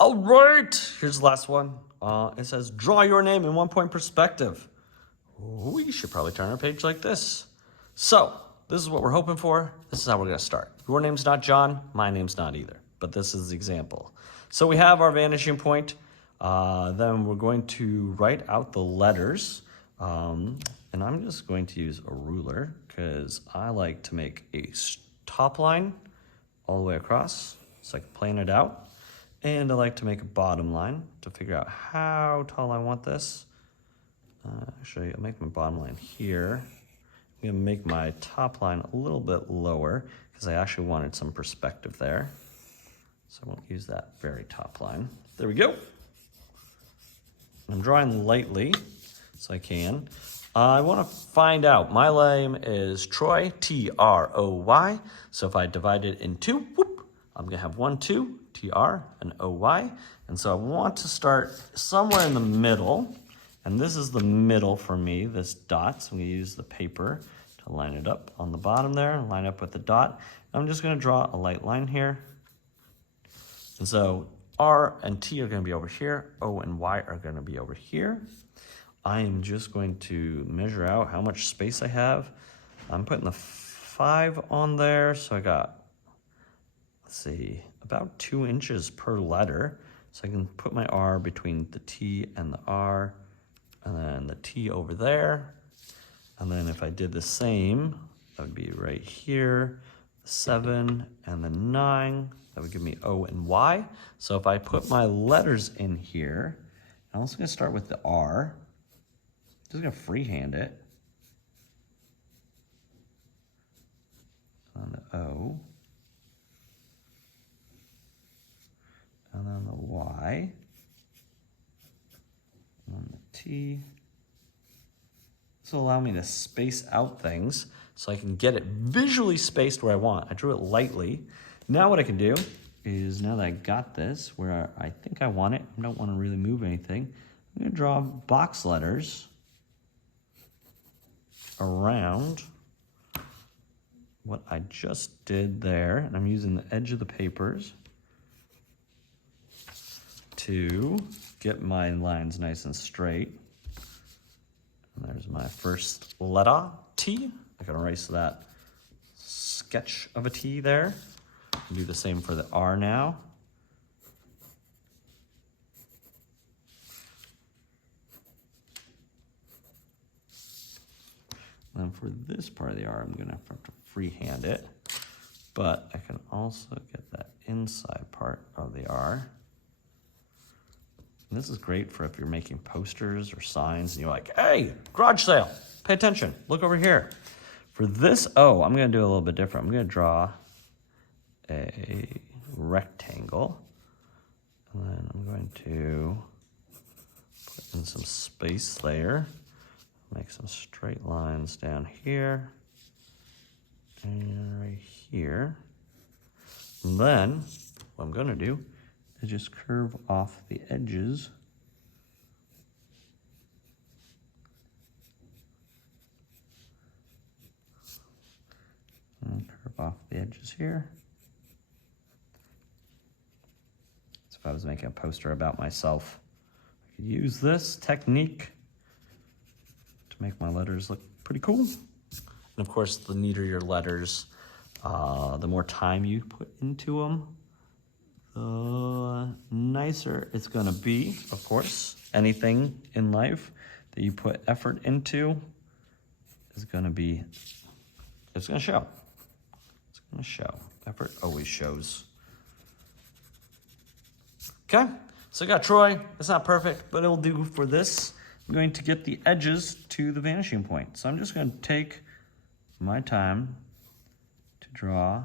All right, here's the last one. It says, draw your name in 1-point perspective. We should probably turn our page like this. So, this is what we're hoping for. This is how we're gonna start. Your name's not John, my name's not either, but this is the example. So we have our vanishing point. Then we're going to write out the letters. And I'm just going to use a ruler because I like to make a top line all the way across so I can plan it out. And I like to make a bottom line to figure out how tall I want this. Actually, I'll make my bottom line here. I'm gonna make my top line a little bit lower because I actually wanted some perspective there. So I won't use that very top line. There we go. I'm drawing lightly so I can. I wanna find out, my name is Troy, T-R-O-Y. So if I divide it in two, whoop, I'm gonna have 1, 2, T-R and O-Y. And so I want to start somewhere in the middle. And this is the middle for me, this dot. So I'm gonna use the paper to line it up on the bottom there, and line up with the dot. I'm just gonna draw a light line here. And so R and T are gonna be over here, O and Y are gonna be over here. I am just going to measure out how much space I have. I'm putting the 5 on there, so I got, let's see, about 2 inches per letter. So I can put my R between the T and the R, and then the T over there. And then if I did the same, that would be right here, 7 and the 9, that would give me O and Y. So if I put my letters in here, I'm also gonna start with the R. Just gonna freehand it. On the O. And then the Y. And then the T. This will allow me to space out things so I can get it visually spaced where I want. I drew it lightly. Now what I can do is, now that I got this where I think I want it, I don't want to really move anything, I'm gonna draw box letters around what I just did there. And I'm using the edge of the papers to get my lines nice and straight. And there's my first letter, T. I can erase that sketch of a T there. Do the same for the R now. And for this part of the R, I'm gonna have to freehand it, but I can also get that inside part of the R. And this is great for if you're making posters or signs and you're like, hey, garage sale, pay attention, look over here. For this O, I'm gonna do a little bit different. I'm gonna draw a rectangle, and then I'm going to put in some space there, make some straight lines down here and right here. And then what I'm gonna do is just curve off the edges and curve off the edges here. So if I was making a poster about myself, I could use this technique to make my letters look pretty cool. And of course, the neater your letters, the more time you put into them, the nicer it's gonna be. Of course, anything in life that you put effort into is gonna be, it's gonna show. It's gonna show. Effort always shows. Okay, so I got Troy. It's not perfect, but it'll do for this. I'm going to get the edges to the vanishing point. So I'm just gonna take my time to draw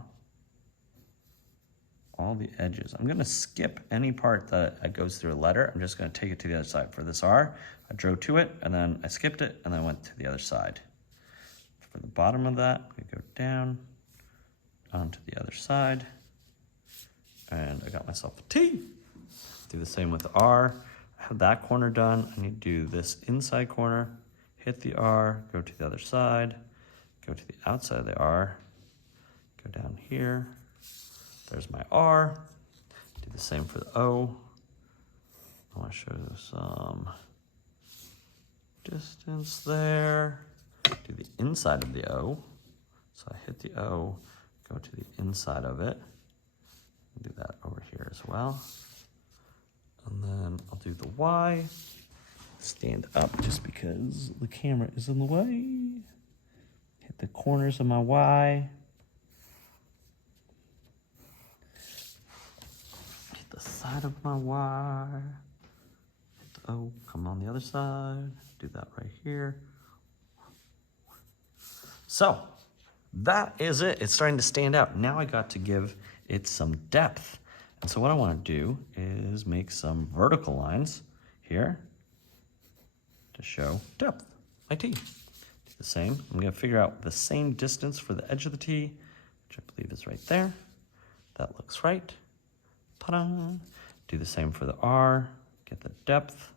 all the edges. I'm gonna skip any part that goes through a letter. I'm just gonna take it to the other side. For this R, I drew to it, and then I skipped it, and then I went to the other side. For the bottom of that, I go down, onto the other side, and I got myself a T. Do the same with the R. I have that corner done. I need to do this inside corner, hit the R, go to the other side, go to the outside of the R, go down here. There's my R. Do the same for the O. I want to show some distance there. Do the inside of the O. So I hit the O, go to the inside of it. Do that over here as well. And then I'll do the Y. Stand up just because the camera is in the way. Hit the corners of my Y. Hit the side of my Y. Hit the O, come on the other side. Do that right here. So that is it. It's starting to stand out. Now I got to give it some depth. And so what I want to do is make some vertical lines here to show depth, my T. Do the same. I'm going to figure out the same distance for the edge of the T, which I believe is right there. That looks right. Ta-da. Do the same for the R, get the depth.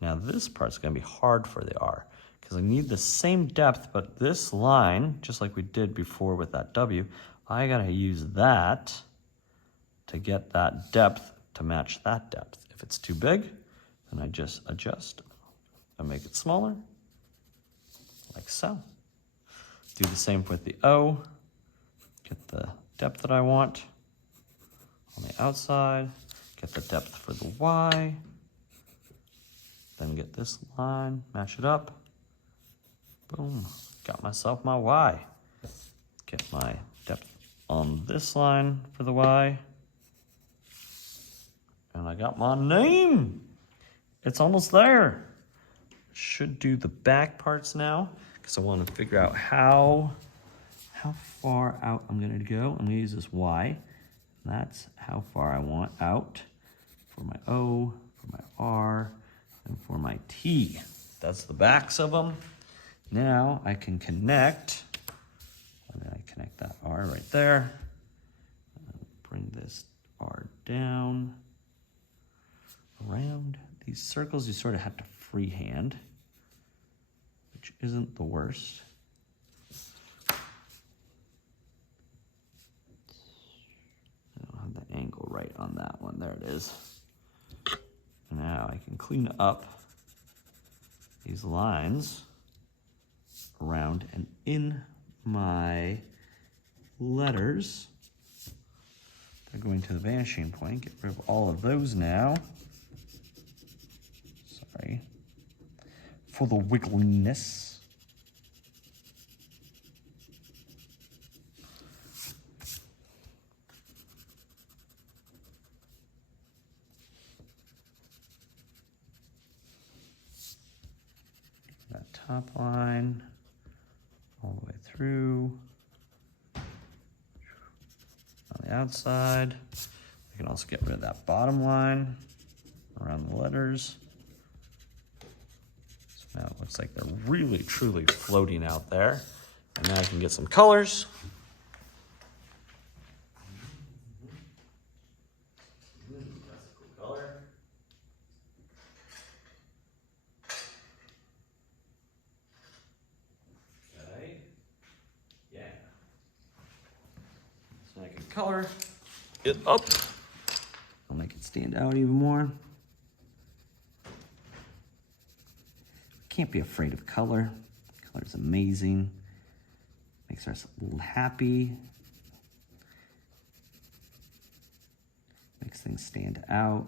Now this part's going to be hard for the R because I need the same depth, but this line, just like we did before with that W, I got to use that to get that depth to match that depth. If it's too big, then I just adjust and make it smaller, like so. Do the same with the O, get the depth that I want on the outside, get the depth for the Y, then get this line, match it up. Boom, got myself my Y. Get my depth on this line for the Y. And I got my name. It's almost there. Should do the back parts now because I want to figure out how far out I'm going to go. I'm going to use this Y. That's how far I want out for my O, for my R, and for my T. That's the backs of them. Now I can connect. Why did I connect that R right there? Bring this R down. Around these circles, you sort of have to freehand, which isn't the worst. I don't have the angle right on that one. There it is. Now I can clean up these lines around and in my letters. They're going to the vanishing point. Get rid of all of those now. Sorry for the wiggliness. That top line all the way through. On the outside, we can also get rid of that bottom line around the letters. So now it looks like they're really, truly floating out there. And now I can get some colors. That's a cool color. Okay. Yeah. So I can color it up. I'll make it stand out even more. Can't be afraid of color. Color is amazing. Makes us a little happy. Makes things stand out.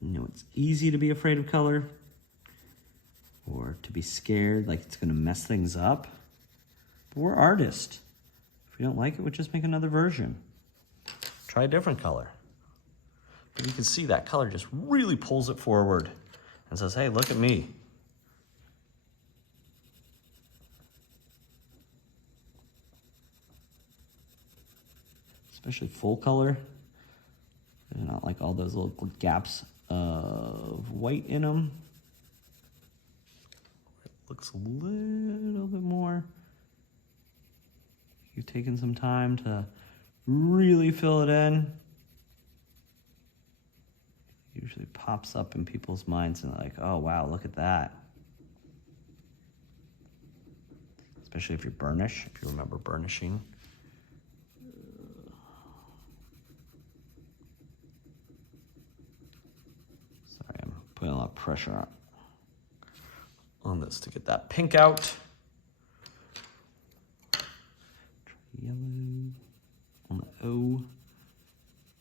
You know, it's easy to be afraid of color or to be scared like it's going to mess things up. But we're artists. If we don't like it, we'll just make another version. Try a different color. But you can see that color just really pulls it forward and says, hey, look at me. Especially full color. There's not like all those little gaps of white in them. It looks a little bit more. You've taken some time to really fill it in. It usually pops up in people's minds and they're like, oh wow, look at that. especially if you burnish, if you remember burnishing. Sorry, I'm putting a lot of pressure on this to get that pink out. Yellow on the O.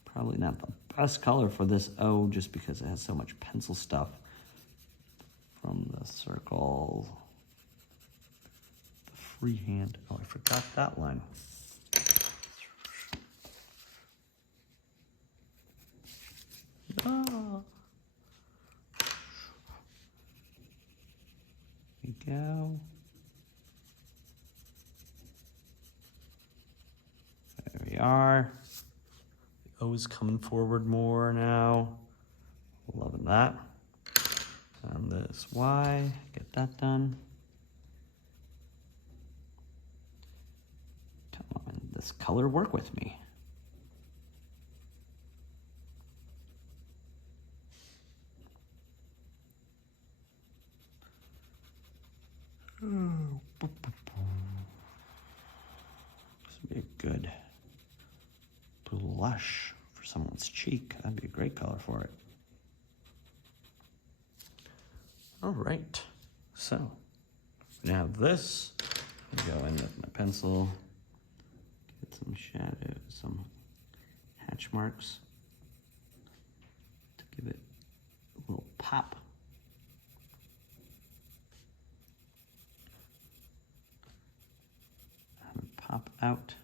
Probably not the best color for this O just because it has so much pencil stuff from the circle. The freehand. Oh, I forgot that line. Ah. There we go. There we are. The O is coming forward more now. Loving that. And this Y, get that done. Come on, this color work with me. This would be a good blush for someone's cheek. That'd be a great color for it. All right, so we have this. I'll go in with my pencil, get some shadow, some hatch marks to give it a little pop. Have it pop out.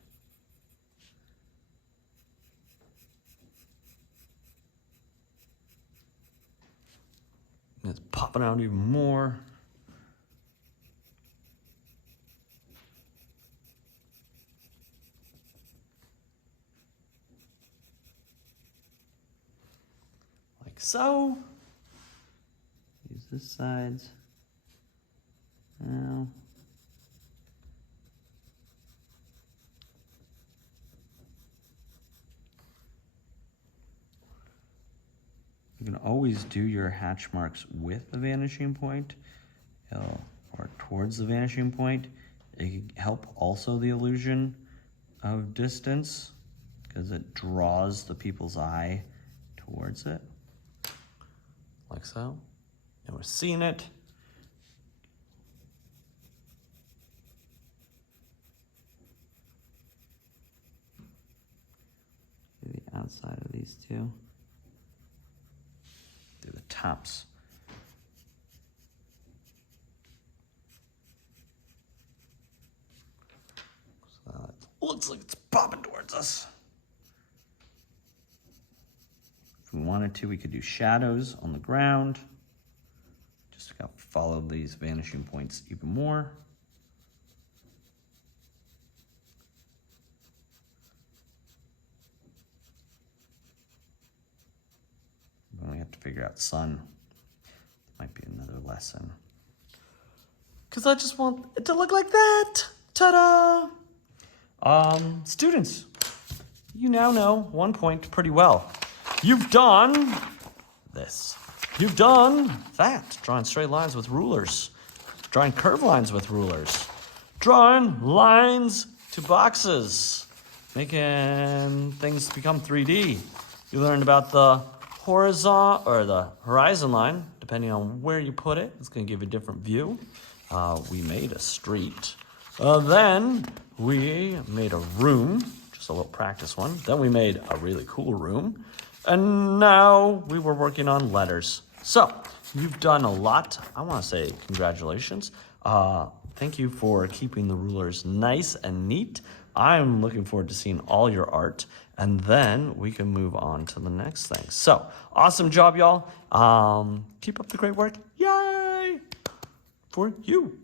It's popping out even more. Like so. Use this side. Now. You can always do your hatch marks with the vanishing point or towards the vanishing point. It can help also the illusion of distance because it draws the people's eye towards it, like so. And we're seeing it. Do the outside of these two. Do the tops. So it looks like it's popping towards us. If we wanted to, we could do shadows on the ground. Just to kind of follow these vanishing points even more. Then we have to figure out sun. Might be another lesson. Because I just want it to look like that. Ta-da! Students, you now know 1 point pretty well. You've done this. You've done that. Drawing straight lines with rulers. Drawing curved lines with rulers. Drawing lines to boxes. Making things become 3D. You learned about the horizon line, depending on where you put it. It's going to give you a different view. We made a street. Then we made a room, just a little practice one. Then we made a really cool room. And now we were working on letters. So you've done a lot. I want to say congratulations. Thank you for keeping the rulers nice and neat. I'm looking forward to seeing all your art. And then we can move on to the next thing. So awesome job, y'all. Keep up the great work. Yay! For you.